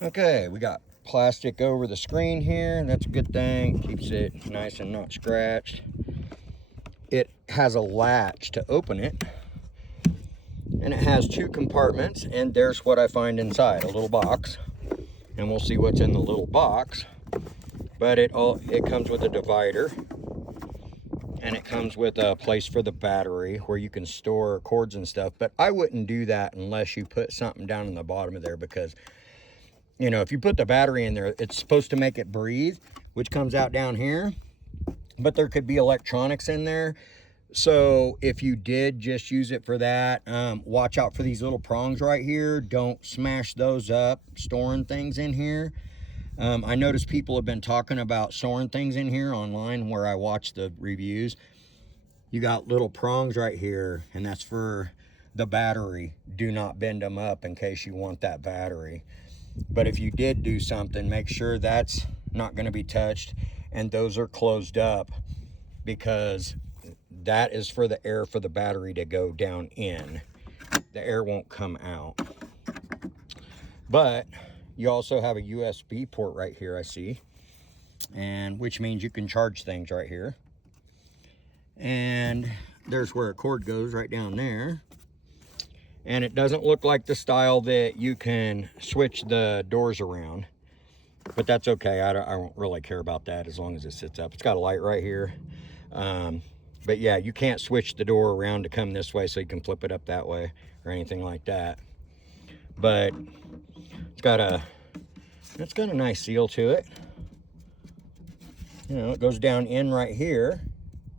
Okay, we got plastic over the screen here. That's a good thing. Keeps it nice and not scratched. It has a latch to open it. And it has 2 compartments, and there's what I find inside, a little box. And we'll see what's in the little box. But it comes with a divider. And it comes with a place for the battery where you can store cords and stuff. But I wouldn't do that unless you put something down in the bottom of there, because, you know, if you put the battery in there, it's supposed to make it breathe, which comes out down here. But there could be electronics in there. So if you did just use it for that, watch out for these little prongs right here. Don't smash those up storing things in here. I noticed people have been talking about storing things in here online where I watch the reviews. You got little prongs right here, and that's for the battery. Do not bend them up in case you want that battery. But if you did do something, make sure that's not going to be touched and those are closed up, because that is for the air for the battery to go down in. The air won't come out. But you also have a USB port right here, I see, and which means you can charge things right here. And there's where a cord goes, right down there. And it doesn't look like the style that you can switch the doors around, but that's okay. I don't really care about that as long as it sits up. It's got a light right here. But yeah, you can't switch the door around to come this way so you can flip it up that way or anything like that. But it's got a nice seal to it. You know, it goes down in right here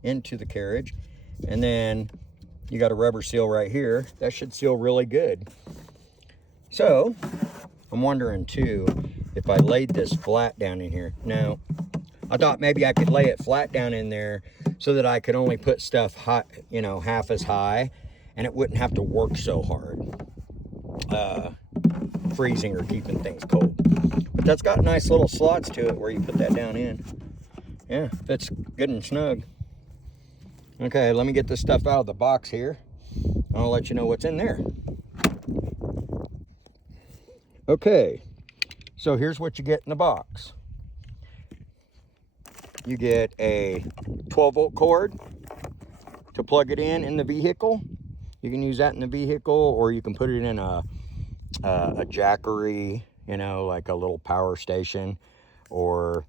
into the carriage, and then you got a rubber seal right here. That should seal really good. So I'm wondering too, if I laid this flat down in here. Now, I thought maybe I could lay it flat down in there so that I could only put stuff high, you know, half as high, and it wouldn't have to work so hard, freezing or keeping things cold. But that's got nice little slots to it where you put that down in. Yeah, fits good and snug. Okay, let me get this stuff out of the box here. I'll let you know what's in there. Okay, so here's what you get in the box. You get a 12-volt cord to plug it in the vehicle. You can use that in the vehicle, or you can put it in a jackery, you know, like a little power station. Or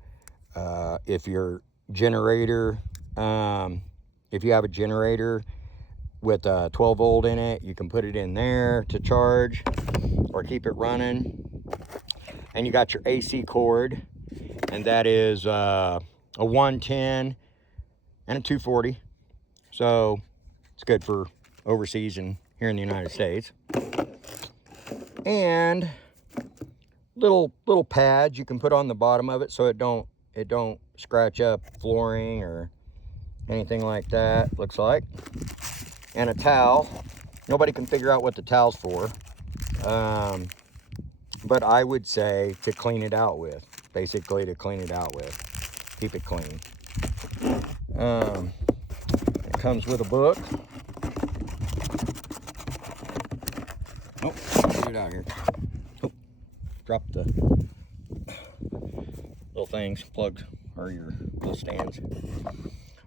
if your generator, if you have a generator with a 12 volt in it, you can put it in there to charge or keep it running. And you got your AC cord, and that is a 110 and a 240. So it's good for overseas and here in the United States. And little pads you can put on the bottom of it so it don't scratch up flooring or anything like that, looks like. And a towel. Nobody can figure out what the towel's for, but I would say to clean it out with, basically to clean it out with, keep it clean. It comes with a book. Oh, get it out here. Oh, drop the little things, plugs, or your little stands.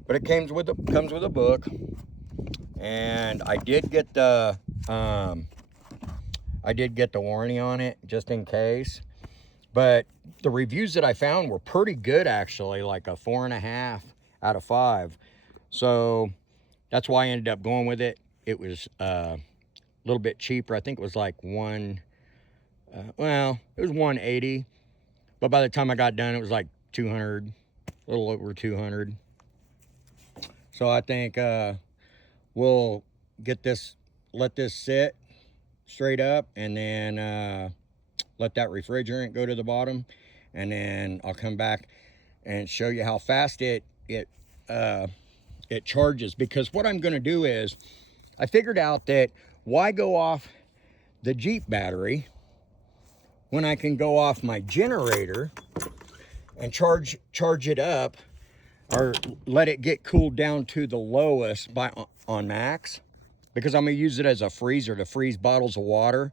But it comes with a book, and I did get the warranty on it just in case. But the reviews that I found were pretty good, actually, like a 4.5 out of 5. So that's why I ended up going with it. It was a little bit cheaper. I think it was like it was 180. But by the time I got done, it was like 200, a little over 200. So I think we'll let this sit straight up, and then let that refrigerant go to the bottom, and then I'll come back and show you how fast it charges. Because what I'm going to do is, I figured out that why go off the Jeep battery when I can go off my generator and charge it up, or let it get cooled down to the lowest on max, because I'm going to use it as a freezer to freeze bottles of water.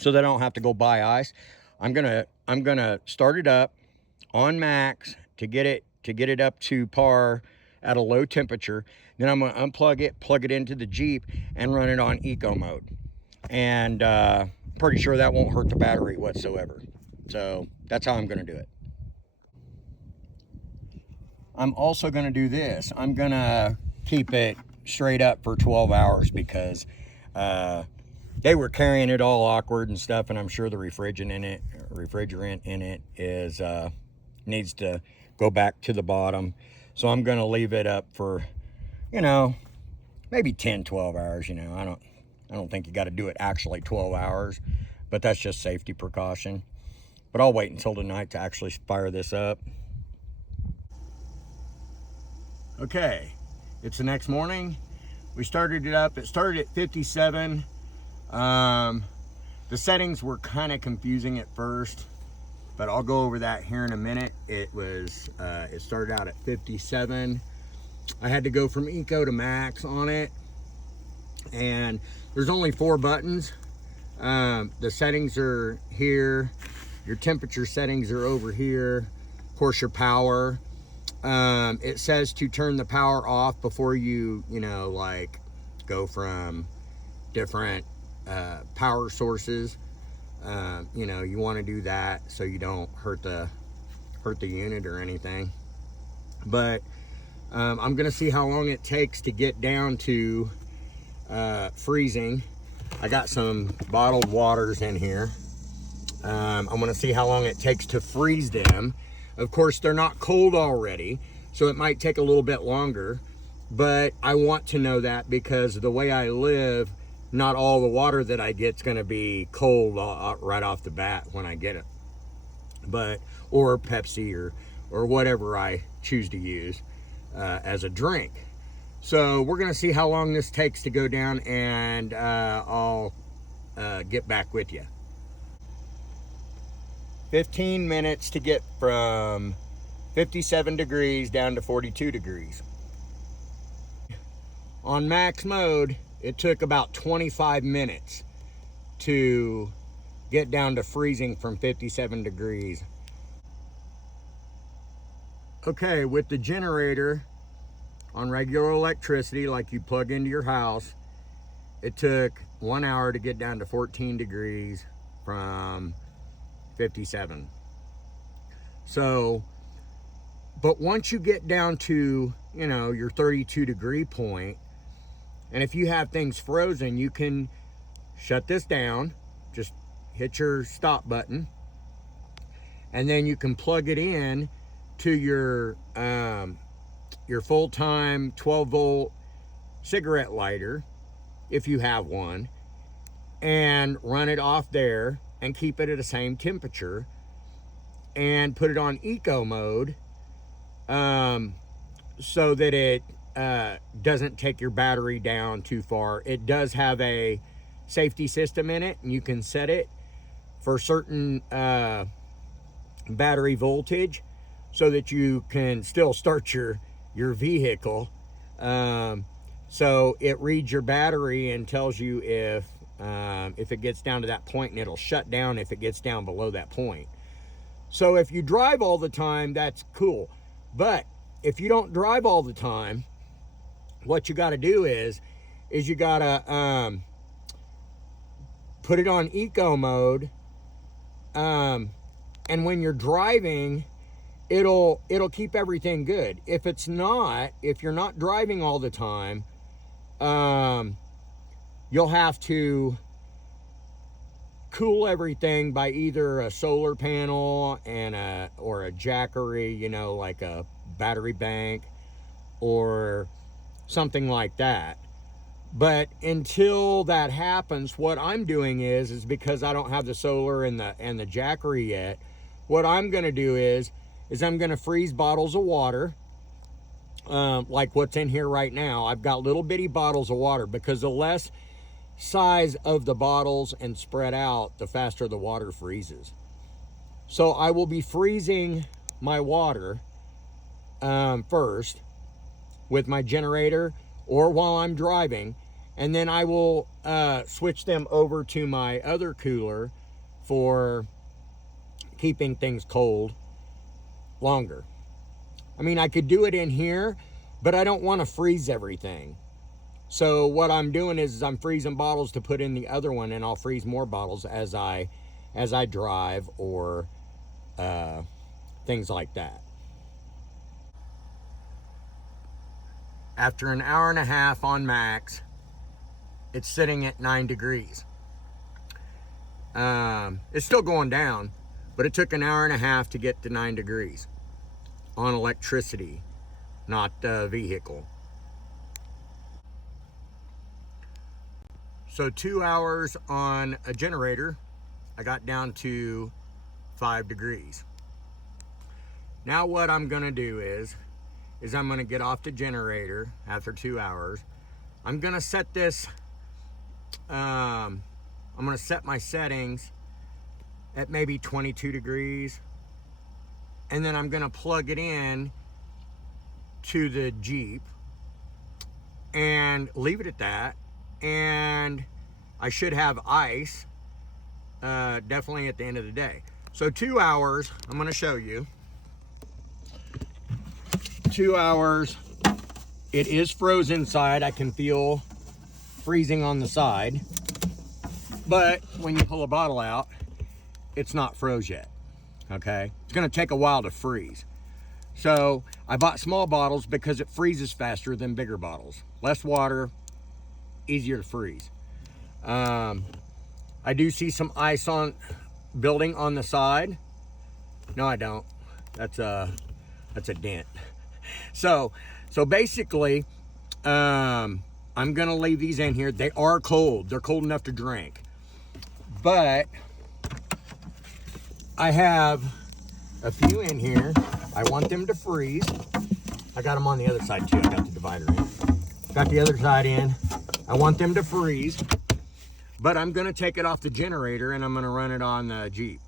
so that I don't have to go buy ice. I'm gonna start it up on max to get it up to par at a low temperature. Then I'm gonna unplug it, plug it into the Jeep, and run it on eco mode. And pretty sure that won't hurt the battery whatsoever. So that's how I'm gonna do it. I'm also gonna do this. I'm gonna keep it straight up for 12 hours because they were carrying it all awkward and stuff, and I'm sure the refrigerant in it is needs to go back to the bottom. So I'm gonna leave it up for, you know, maybe 10-12 hours. You know, I don't think you got to do it actually 12 hours, but that's just safety precaution. But I'll wait until tonight to actually fire this up. Okay, it's the next morning. We started it up. It started at 57. The settings were kind of confusing at first, but I'll go over that here in a minute. It started out at 57. I had to go from eco to max on it, and there's only 4 buttons. The settings are here. Your temperature settings are over here. Of course, your power. It says to turn the power off before you like go from different power sources. You want to do that so you don't hurt the unit or anything. But I'm gonna see how long it takes to get down to freezing. I got some bottled waters in here. I'm gonna see how long it takes to freeze them. Of course, they're not cold already, so it might take a little bit longer, but I want to know that because the way I live, not all the water that I get is going to be cold right off the bat when I get it. Or Pepsi or whatever I choose to use as a drink. So we're going to see how long this takes to go down, and I'll get back with you. 15 minutes to get from 57 degrees down to 42 degrees. On max mode, it took about 25 minutes to get down to freezing from 57 degrees. Okay, with the generator on regular electricity like you plug into your house, it took 1 hour to get down to 14 degrees from 57. So, but once you get down to, your 32 degree point, and if you have things frozen, you can shut this down, just hit your stop button, and then you can plug it in to your full-time 12-volt cigarette lighter, if you have one, and run it off there and keep it at the same temperature, and put it on eco mode so that it doesn't take your battery down too far. It does have a safety system in it, and you can set it for certain battery voltage so that you can still start your vehicle. So it reads your battery and tells you if it gets down to that point, and it'll shut down if it gets down below that point. So if you drive all the time, that's cool. But if you don't drive all the time, what you got to do is you got to put it on eco mode, and when you're driving, it'll keep everything good. If you're not driving all the time, you'll have to cool everything by either a solar panel or a jackery, like a battery bank or something like that. But until that happens, what I'm doing is because I don't have the solar and the jackery yet, what I'm going to do is I'm going to freeze bottles of water, like what's in here right now. I've got little bitty bottles of water because the less size of the bottles and spread out, the faster the water freezes. So I will be freezing my water first with my generator or while I'm driving, And then I will switch them over to my other cooler for keeping things cold longer. I mean, I could do it in here, but I don't want to freeze everything. So what I'm doing is I'm freezing bottles to put in the other one, and I'll freeze more bottles as I drive or things like that. After an hour and a half on max, it's sitting at 9 degrees. It's still going down, but it took an hour and a half to get to 9 degrees on electricity, not vehicle. So 2 hours on a generator, I got down to 5 degrees. Now what I'm gonna do is I'm gonna get off the generator after 2 hours. I'm gonna set this, I'm gonna set my settings at maybe 22 degrees. And then I'm gonna plug it in to the Jeep and leave it at that. And I should have ice definitely at the end of the day. So 2 hours, I'm gonna show you. 2 hours, it is frozen inside. I can feel freezing on the side. But when you pull a bottle out, it's not froze yet, okay? It's gonna take a while to freeze. So I bought small bottles because it freezes faster than bigger bottles. Less water, easier to freeze. I do see some ice on building on the side. No, I don't. That's a dent. So basically, I'm gonna leave these in here. They are cold. They're cold enough to drink. But I have a few in here. I want them to freeze. I got them on the other side too. I got the divider in. Got the other side in. I want them to freeze. But I'm gonna take it off the generator and I'm gonna run it on the Jeep.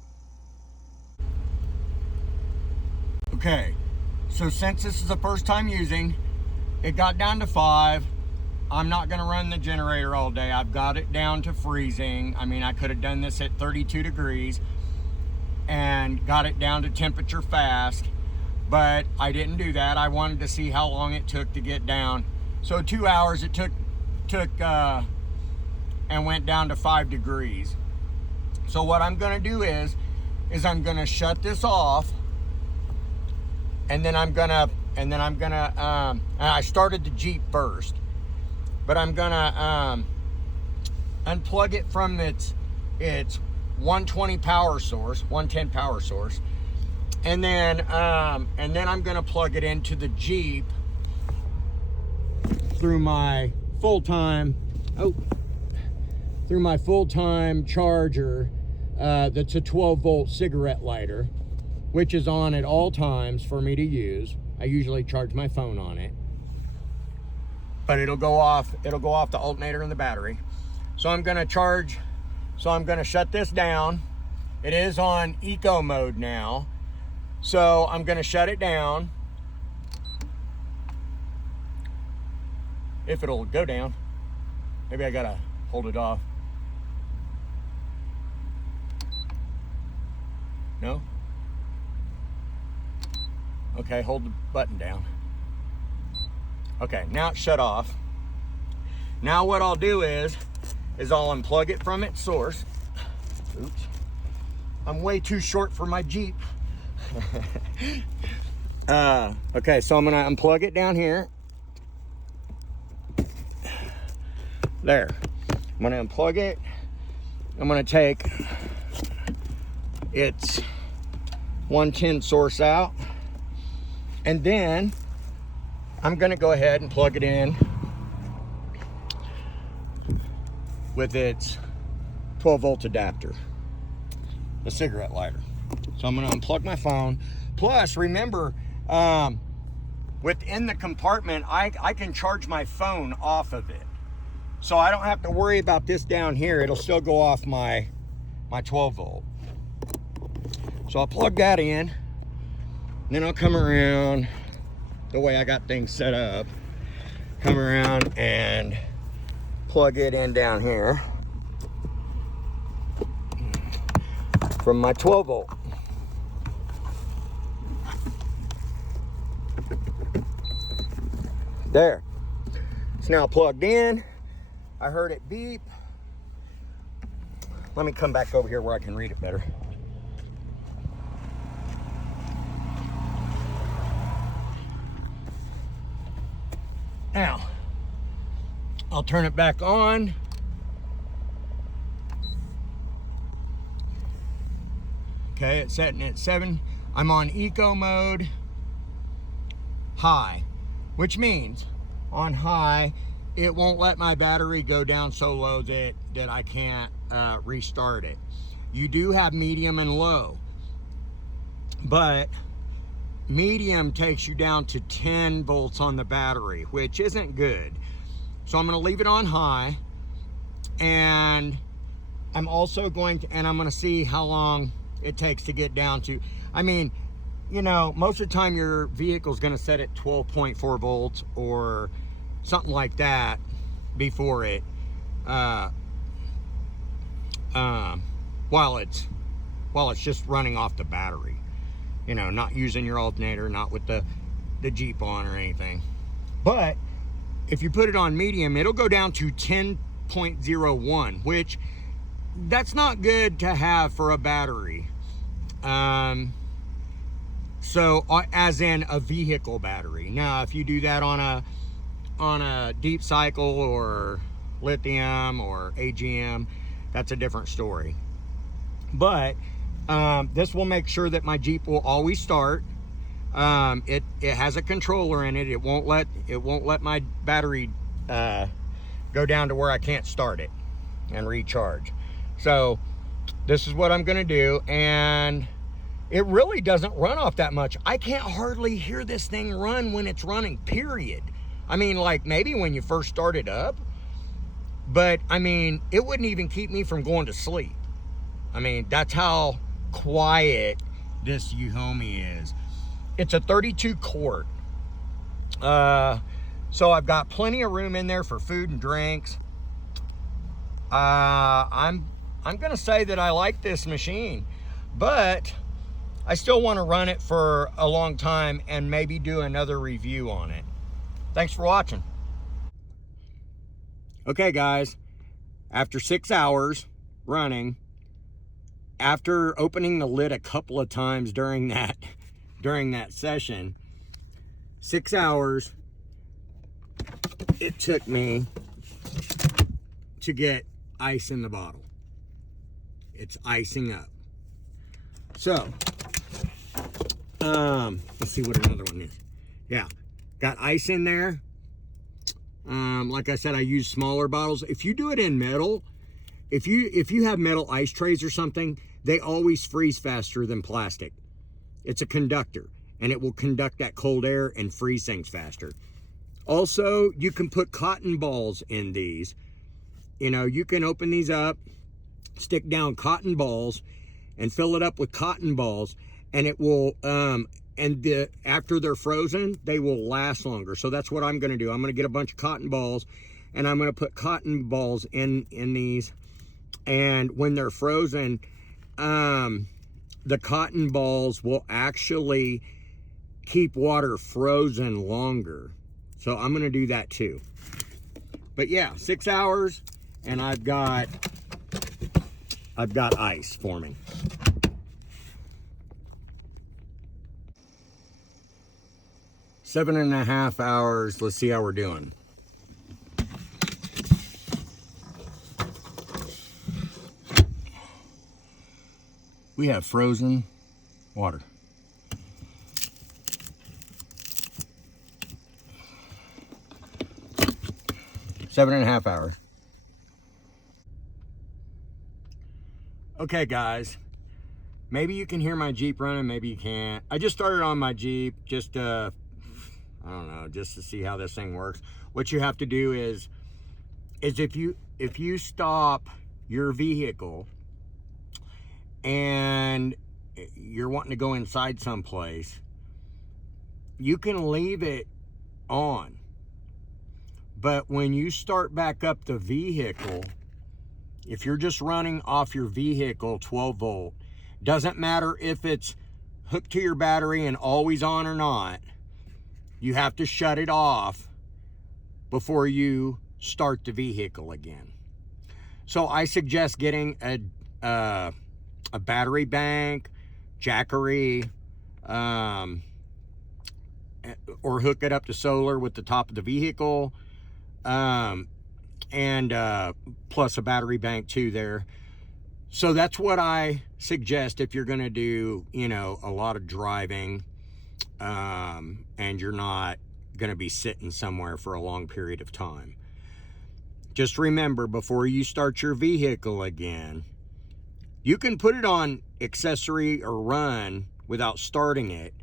Okay, so since this is the first time using, it got down to 5. I'm not gonna run the generator all day. I've got it down to freezing. I mean, I could have done this at 32 degrees and got it down to temperature fast, but I didn't do that. I wanted to see how long it took to get down. So 2 hours it took and went down to 5 degrees. So what I'm gonna do is I'm gonna shut this off, and then I'm gonna, and I started the Jeep first, but I'm gonna unplug it from its 120 power source, 110 power source, and then I'm gonna plug it into the Jeep through my full-time charger. That's a 12-volt cigarette lighter, which is on at all times for me to use. I usually charge my phone on it, but it'll go off the alternator and the battery. So I'm gonna shut this down. It is on eco mode now, so I'm gonna shut it down. If it'll go down. Maybe I gotta hold it off. No? Okay, hold the button down. Okay, now it's shut off. Now what I'll do is I'll unplug it from its source. Oops. I'm way too short for my Jeep. Okay, so I'm gonna unplug it down here. There. I'm gonna unplug it. I'm gonna take its 110 source out, and then I'm gonna go ahead and plug it in with its 12-volt adapter, the cigarette lighter. So I'm gonna unplug my phone. Plus, remember, within the compartment, I can charge my phone off of it. So I don't have to worry about this down here. It'll still go off my 12-volt. So I'll plug that in, and then I'll come around the way I got things set up. Come around and plug it in down here from my 12 volt. There. It's now plugged in. I heard it beep. Let me come back over here where I can read it better. Now, I'll turn it back on. Okay, it's setting at 7. I'm on eco mode, high, which means on high, it won't let my battery go down so low that I can't restart it. You do have medium and low, but medium takes you down to 10 volts on the battery, which isn't good. So I'm going to leave it on high, and I'm also going to, and I'm going to see how long it takes to get down to, I mean, you know, most of the time your vehicle's going to set at 12.4 volts or something like that before it, while it's just running off the battery, you know, not using your alternator, not with the Jeep on or anything. But if you put it on medium, it'll go down to 10.01, which that's not good to have for a battery. So as in a vehicle battery. Now, if you do that on a deep cycle or lithium or AGM, that's a different story. But this will make sure that my Jeep will always start. It has a controller in it. It won't let my battery go down to where I can't start it and recharge. So this is what I'm gonna do, and it really doesn't run off that much. I can't hardly hear this thing run when it's running, period. I mean, like maybe when you first start it up, but I mean, it wouldn't even keep me from going to sleep. I mean, that's how quiet this EUHOMY is. It's a 32 quart. So I've got plenty of room in there for food and drinks. I'm gonna say that I like this machine, but I still want to run it for a long time and maybe do another review on it. Thanks for watching. Okay guys, after 6 hours running, after opening the lid a couple of times during that session, 6 hours it took me to get ice in the bottle. It's icing up. So let's see what another one is. Yeah, got ice in there. Like I said, I use smaller bottles. If you do it in metal, if you have metal ice trays or something, they always freeze faster than plastic. It's a conductor, and it will conduct that cold air and freeze things faster. Also, you can put cotton balls in these. You know, you can open these up, stick down cotton balls, and fill it up with cotton balls, and it will, after they're frozen, they will last longer. So that's what I'm gonna do. I'm gonna get a bunch of cotton balls, and I'm gonna put cotton balls in these, and when they're frozen, the cotton balls will actually keep water frozen longer. So I'm gonna do that too. But yeah, 6 hours, and I've got ice forming. 7.5 hours. Let's see how we're doing. We have frozen water. 7.5 hours. Okay guys, maybe you can hear my Jeep running, maybe you can't. I just started on my Jeep, just I don't know, just to see how this thing works. What you have to do is if you stop your vehicle and you're wanting to go inside someplace, you can leave it on, But when you start back up the vehicle, if you're just running off your vehicle 12 volt, doesn't matter if it's hooked to your battery and always on or not, you have to shut it off before you start the vehicle again. So I suggest getting a battery bank, Jackery, or hook it up to solar with the top of the vehicle, and plus a battery bank too there. So that's what I suggest if you're going to do, you know, a lot of driving, and you're not going to be sitting somewhere for a long period of time. Just remember, before you start your vehicle again, you can put it on accessory or run without starting it.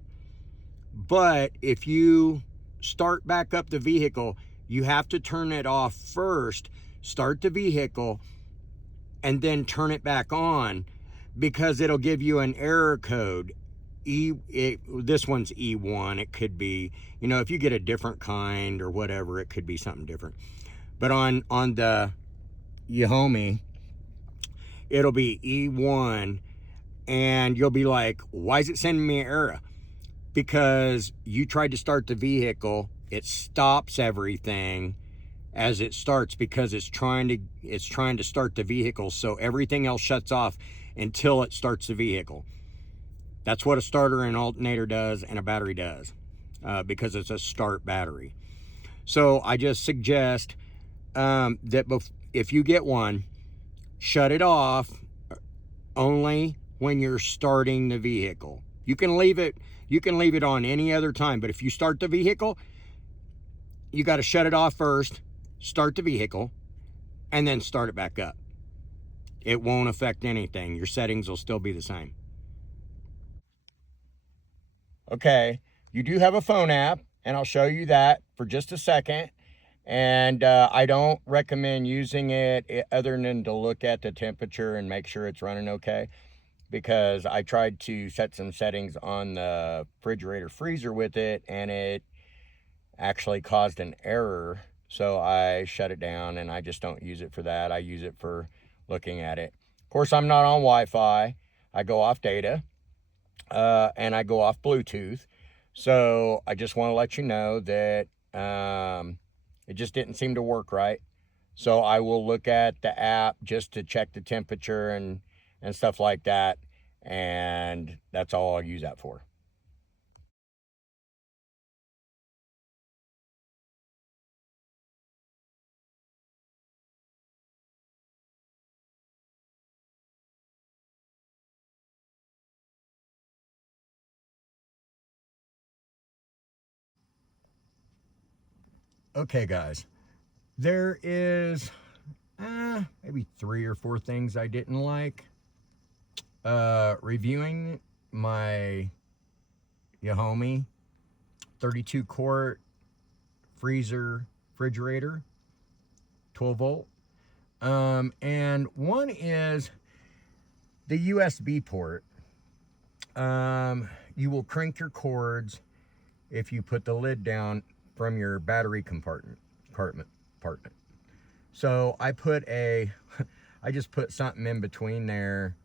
But if you start back up the vehicle, you have to turn it off first, start the vehicle, and then turn it back on, because it'll give you an error code. This one's E1. It could be, you know, if you get a different kind or whatever, it could be something different. But on the EUHOMY, it'll be E1, and you'll be like, why is it sending me an error? Because you tried to start the vehicle, it stops everything as it starts, because it's trying to start the vehicle, so everything else shuts off until it starts the vehicle. That's what a starter and alternator does, and a battery does, because it's a start battery. So I just suggest that if you get one, shut it off only when you're starting the vehicle. You can leave it on any other time, but if you start the vehicle, you got to shut it off first, start the vehicle, and then start it back up. It won't affect anything. Your settings will still be the same. Okay, you do have a phone app, and I'll show you that for just a second. And I don't recommend using it other than to look at the temperature and make sure it's running okay, because I tried to set some settings on the refrigerator freezer with it, and it actually caused an error. So I shut it down, and I just don't use it for that. I use it for looking at it. Of course, I'm not on Wi-Fi. I go off data, and I go off Bluetooth. So I just want to let you know that it just didn't seem to work right. So I will look at the app just to check the temperature and stuff like that. And that's all I'll use that for. Okay, guys, there is maybe 3 or 4 things I didn't like. Reviewing my EUHOMY 32 quart freezer refrigerator, 12 volt. And one is the USB port. You will crank your cords if you put the lid down from your battery compartment. So I just put something in between there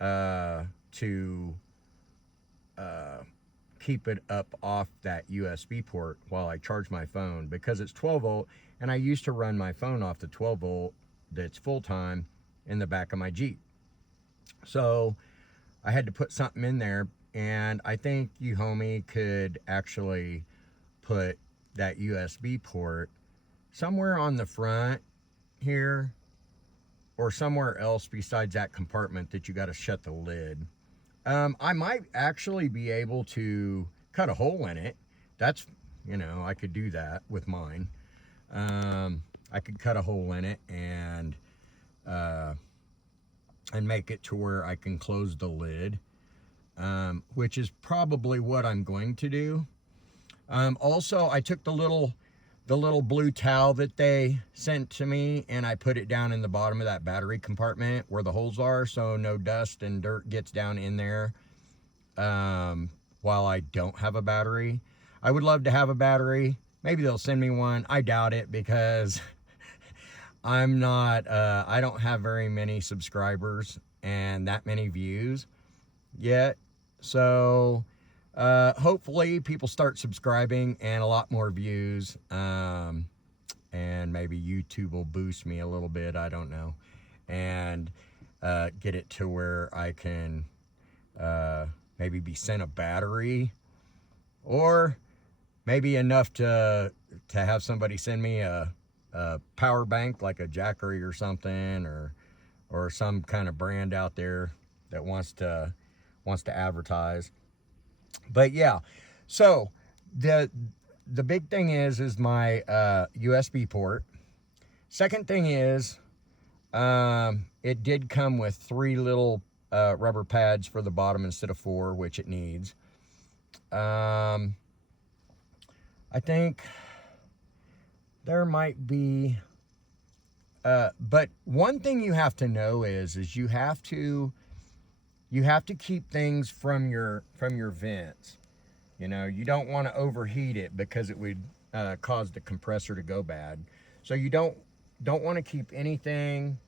to keep it up off that USB port while I charge my phone, because it's 12 volt, and I used to run my phone off the 12 volt that's full time in the back of my Jeep. So I had to put something in there, and I think EUHOMY could actually put that USB port somewhere on the front here, or somewhere else besides that compartment that you got to shut the lid. I might actually be able to cut a hole in it. That's, you know, I could do that with mine. I could cut a hole in it and make it to where I can close the lid, which is probably what I'm going to do. Also, I took the little blue towel that they sent to me, and I put it down in the bottom of that battery compartment where the holes are, so no dust and dirt gets down in there while I don't have a battery. I would love to have a battery, Maybe they'll send me one. I doubt it, because I'm not, I don't have very many subscribers and that many views yet. So hopefully people start subscribing and a lot more views, and maybe YouTube will boost me a little bit, I don't know, and get it to where I can maybe be sent a battery, or maybe enough to have somebody send me a power bank, like a Jackery or something, or some kind of brand out there that wants to advertise. But yeah, so the big thing is my USB port. Second thing is, it did come with 3 little rubber pads for the bottom instead of 4, which it needs. I think there might be, but one thing you have to know is you have to keep things from your vents. You know, you don't want to overheat it, because it would cause the compressor to go bad. So you don't want to keep anything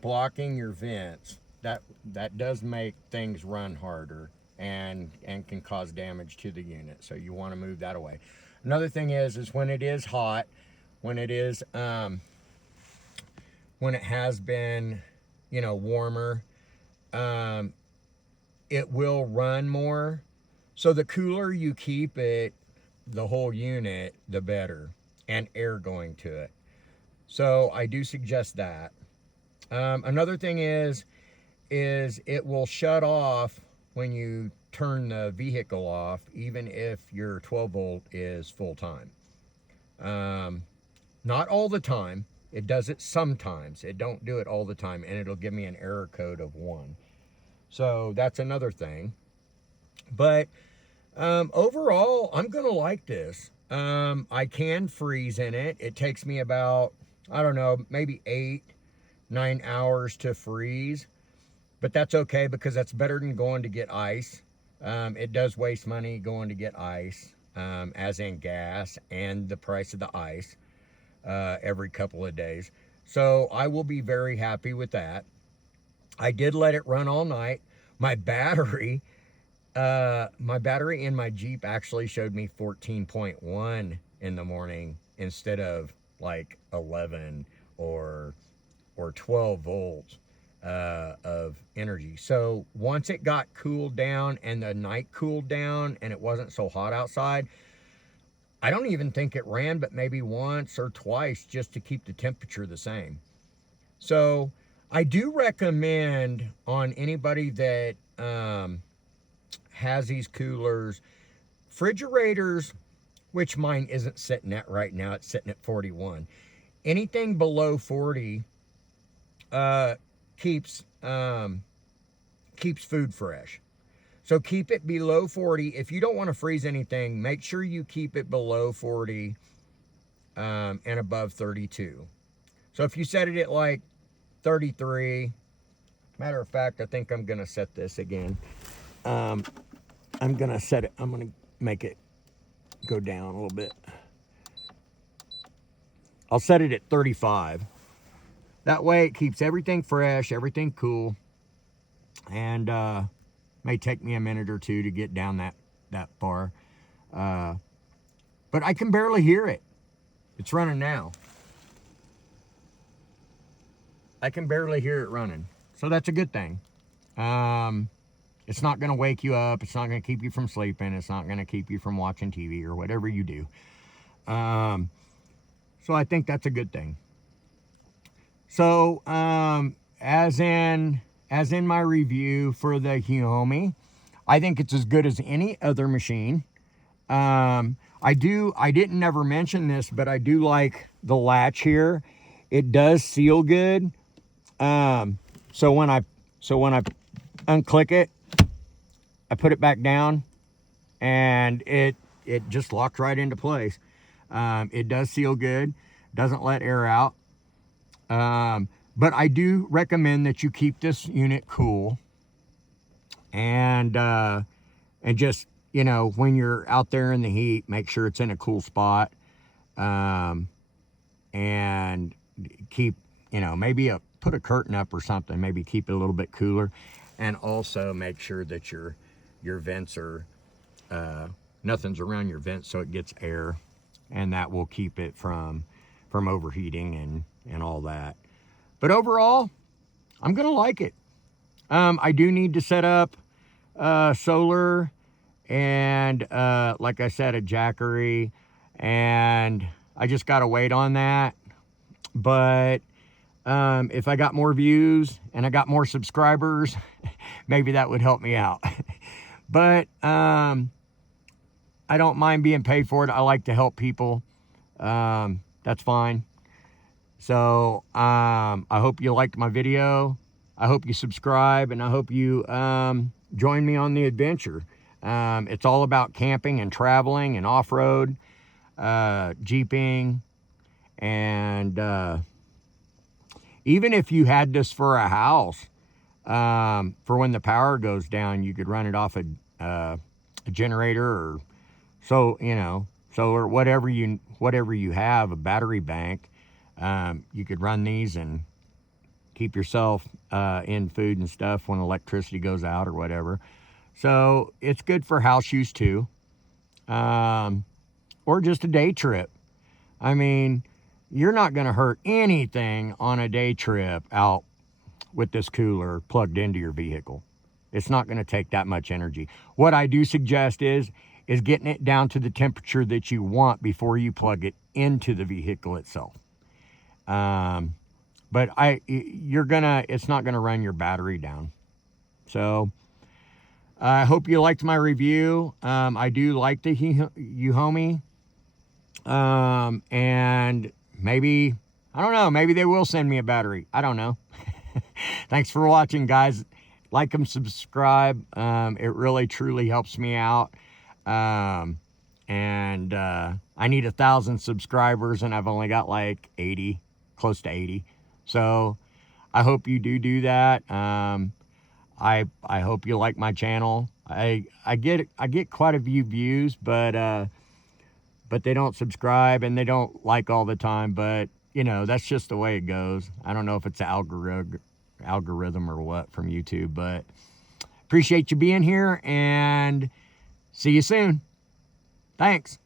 blocking your vents. That does make things run harder and can cause damage to the unit. So you want to move that away. Another thing is when it is hot, when it is when it has been, you know, warmer, it will run more. So the cooler you keep it, the whole unit, the better, and air going to it. So I do suggest that. Another thing is it will shut off when you turn the vehicle off, even if your 12 volt is full time. Not all the time. It does it sometimes. It don't do it all the time, and it'll give me an error code of 1. So that's another thing. But overall, I'm gonna like this. I can freeze in it. It takes me about, I don't know, maybe 8-9 hours to freeze, but that's okay, because that's better than going to get ice. It does waste money going to get ice, as in gas and the price of the ice, every couple of days. So I will be very happy with that. I did let it run all night. My battery in my Jeep actually showed me 14.1 in the morning instead of like 11 or 12 volts of energy. So once it got cooled down and the night cooled down and it wasn't so hot outside, I don't even think it ran, but maybe once or twice, just to keep the temperature the same. So I do recommend on anybody that has these coolers, refrigerators, which mine isn't sitting at right now, it's sitting at 41. Anything below 40 keeps food fresh. So keep it below 40. If you don't want to freeze anything, make sure you keep it below 40 and above 32. So if you set it at like 33, matter of fact, I think I'm gonna set this again. I'm gonna make it go down a little bit. I'll set it at 35. That way it keeps everything fresh, everything cool, and may take me a minute or two to get down that far. But I can barely hear it. It's running now. I can barely hear it running. So that's a good thing. It's not gonna wake you up. It's not gonna keep you from sleeping. It's not gonna keep you from watching TV or whatever you do. So I think that's a good thing. So as in my review for the EUHOMY, I think it's as good as any other machine. I didn't never mention this, but I do like the latch here. It does seal good. So when I unclick it, I put it back down, and it just locks right into place. It does seal good, doesn't let air out. But I do recommend that you keep this unit cool and just you know, when you're out there in the heat, make sure it's in a cool spot. And keep, you know, maybe put a curtain up or something, maybe keep it a little bit cooler. And also make sure that your vents are, nothing's around your vents so it gets air, and that will keep it from overheating and all that. But overall, I'm gonna like it. I do need to set up solar and like I said, a jackery, and I just gotta wait on that. But if I got more views and I got more subscribers, maybe that would help me out. But I don't mind being paid for it. I like to help people. That's fine. So I hope you liked my video. I hope you subscribe, and I hope you join me on the adventure. It's all about camping and traveling and off-road, jeeping, and even if you had this for a house, for when the power goes down, you could run it off a generator, or so, you know, solar, whatever you have, a battery bank. You could run these and keep yourself in food and stuff when electricity goes out or whatever. So it's good for house use too, or just a day trip. I mean, you're not going to hurt anything on a day trip out with this cooler plugged into your vehicle. It's not going to take that much energy. What I do suggest is getting it down to the temperature that you want before you plug it into the vehicle itself. But it's not going to run your battery down. So I hope you liked my review. I do like the EUHOMY. And maybe, I don't know, maybe they will send me a battery. I don't know. Thanks for watching, guys. Like and subscribe. It really, truly helps me out. I need 1,000 subscribers, and I've only got like 80, close to 80. So I hope you do that. I hope you like my channel. I get quite a few views, but they don't subscribe and they don't like all the time. But you know, that's just the way it goes. I don't know if it's an algorithm or what from YouTube, but appreciate you being here, and see you soon. Thanks.